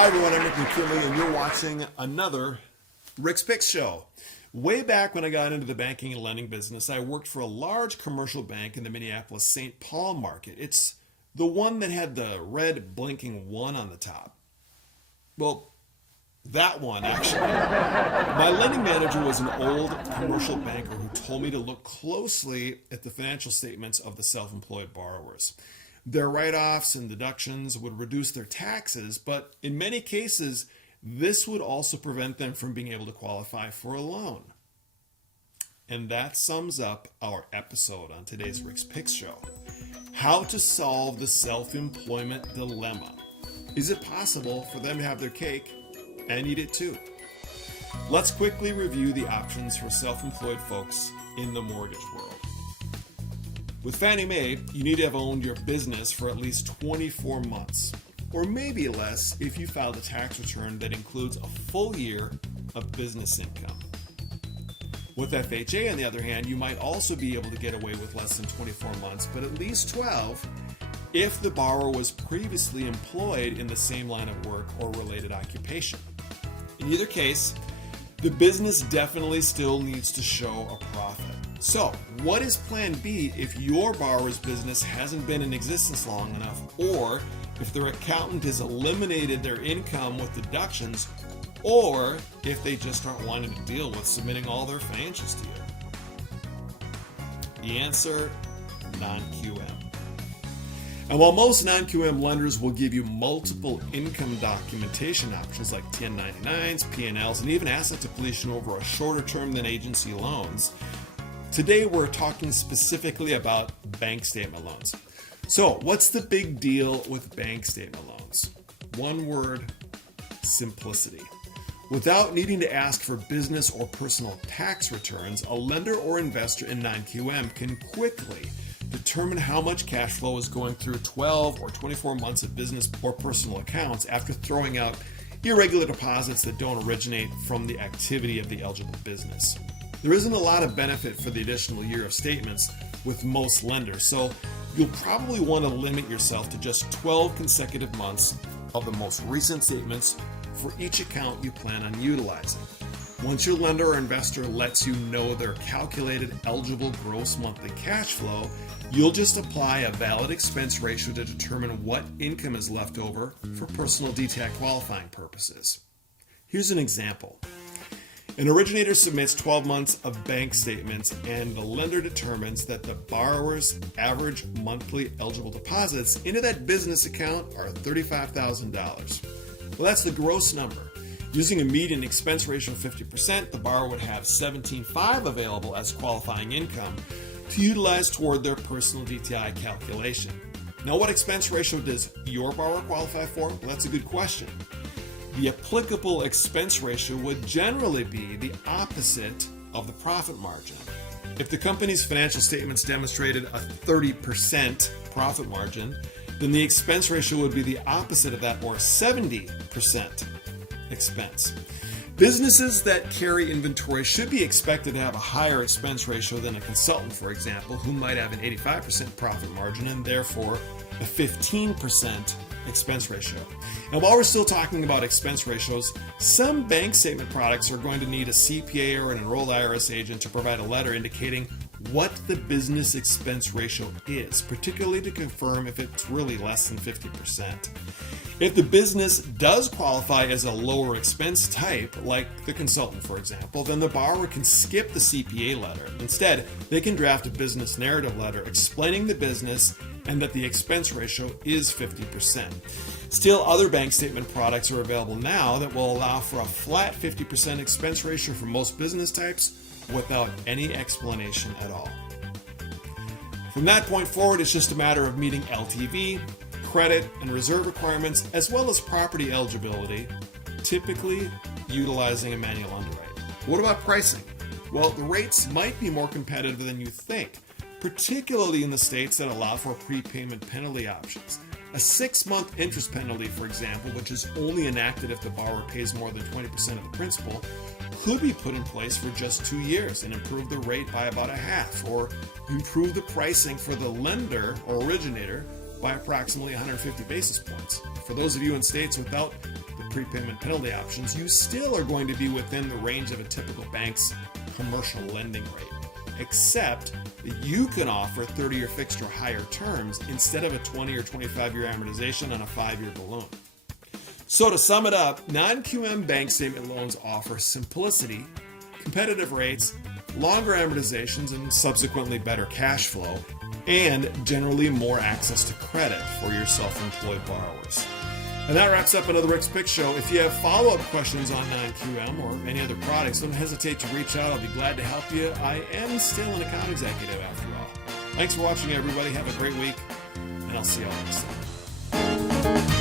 Hi everyone, I'm Rick McKinley and you're watching another Rick's Picks show. Way back when I got into the banking and lending business, I worked for a large commercial bank in the Minneapolis St. Paul market. It's the one that had the red blinking 1 on the top. Well, that one actually. My lending manager was an old commercial banker who told me to look closely at the financial statements of the self-employed borrowers. Their write-offs and deductions would reduce their taxes, but in many cases, this would also prevent them from being able to qualify for a loan. And that sums up our episode on today's Rick's Picks show. How to solve the self-employment dilemma. Is it possible for them to have their cake and eat it too? Let's quickly review the options for self-employed folks in the mortgage world. With Fannie Mae, you need to have owned your business for at least 24 months, or maybe less if you filed a tax return that includes a full year of business income. With FHA, on the other hand, you might also be able to get away with less than 24 months, but at least 12 if the borrower was previously employed in the same line of work or related occupation. In either case, the business definitely still needs to show a profit. So, what is Plan B if your borrower's business hasn't been in existence long enough, or if their accountant has eliminated their income with deductions, or if they just aren't wanting to deal with submitting all their financials to you? The answer, non-QM. And while most non-QM lenders will give you multiple income documentation options like 1099s, P&Ls, and even asset depletion over a shorter term than agency loans, today we're talking specifically about bank statement loans. So what's the big deal with bank statement loans? One word, simplicity. Without needing to ask for business or personal tax returns, a lender or investor in non-QM can quickly determine how much cash flow is going through 12 or 24 months of business or personal accounts after throwing out irregular deposits that don't originate from the activity of the eligible business. There isn't a lot of benefit for the additional year of statements with most lenders, so you'll probably want to limit yourself to just 12 consecutive months of the most recent statements for each account you plan on utilizing. Once your lender or investor lets you know their calculated eligible gross monthly cash flow, you'll just apply a valid expense ratio to determine what income is left over for personal DTAC qualifying purposes. Here's an example. An originator submits 12 months of bank statements and the lender determines that the borrower's average monthly eligible deposits into that business account are $35,000. Well, that's the gross number. Using a median expense ratio of 50%, the borrower would have $17,500 available as qualifying income to utilize toward their personal DTI calculation. Now, what expense ratio does your borrower qualify for? Well, that's a good question. The applicable expense ratio would generally be the opposite of the profit margin. If the company's financial statements demonstrated a 30% profit margin, then the expense ratio would be the opposite of that, or 70% expense. Businesses that carry inventory should be expected to have a higher expense ratio than a consultant, for example, who might have an 85% profit margin and therefore a 15% expense ratio. And while we're still talking about expense ratios, some bank statement products are going to need a CPA or an enrolled IRS agent to provide a letter indicating what the business expense ratio is, particularly to confirm if it's really less than 50%. If the business does qualify as a lower expense type, like the consultant, for example, then the borrower can skip the CPA letter. Instead, they can draft a business narrative letter explaining the business and that the expense ratio is 50%. Still, other bank statement products are available now that will allow for a flat 50% expense ratio for most business types without any explanation at all. From that point forward, it's just a matter of meeting LTV, credit, and reserve requirements, as well as property eligibility, typically utilizing a manual underwrite. What about pricing? Well, the rates might be more competitive than you think, particularly in the states that allow for prepayment penalty options. A 6-month interest penalty, for example, which is only enacted if the borrower pays more than 20% of the principal, could be put in place for just 2 years and improve the rate by about a half, or improve the pricing for the lender or originator by approximately 150 basis points. For those of you in states without the prepayment penalty options, you still are going to be within the range of a typical bank's commercial lending rate, except that you can offer 30-year fixed or higher terms instead of a 20 or 25-year amortization on a 5-year balloon. So to sum it up, non-QM bank statement loans offer simplicity, competitive rates, longer amortizations, and subsequently better cash flow, and generally more access to credit for your self-employed borrowers. And that wraps up another Rick's Pick Show. If you have follow-up questions on non-QM or any other products, don't hesitate to reach out. I'll be glad to help you. I am still an account executive after all. Thanks for watching, everybody. Have a great week, and I'll see you all next time.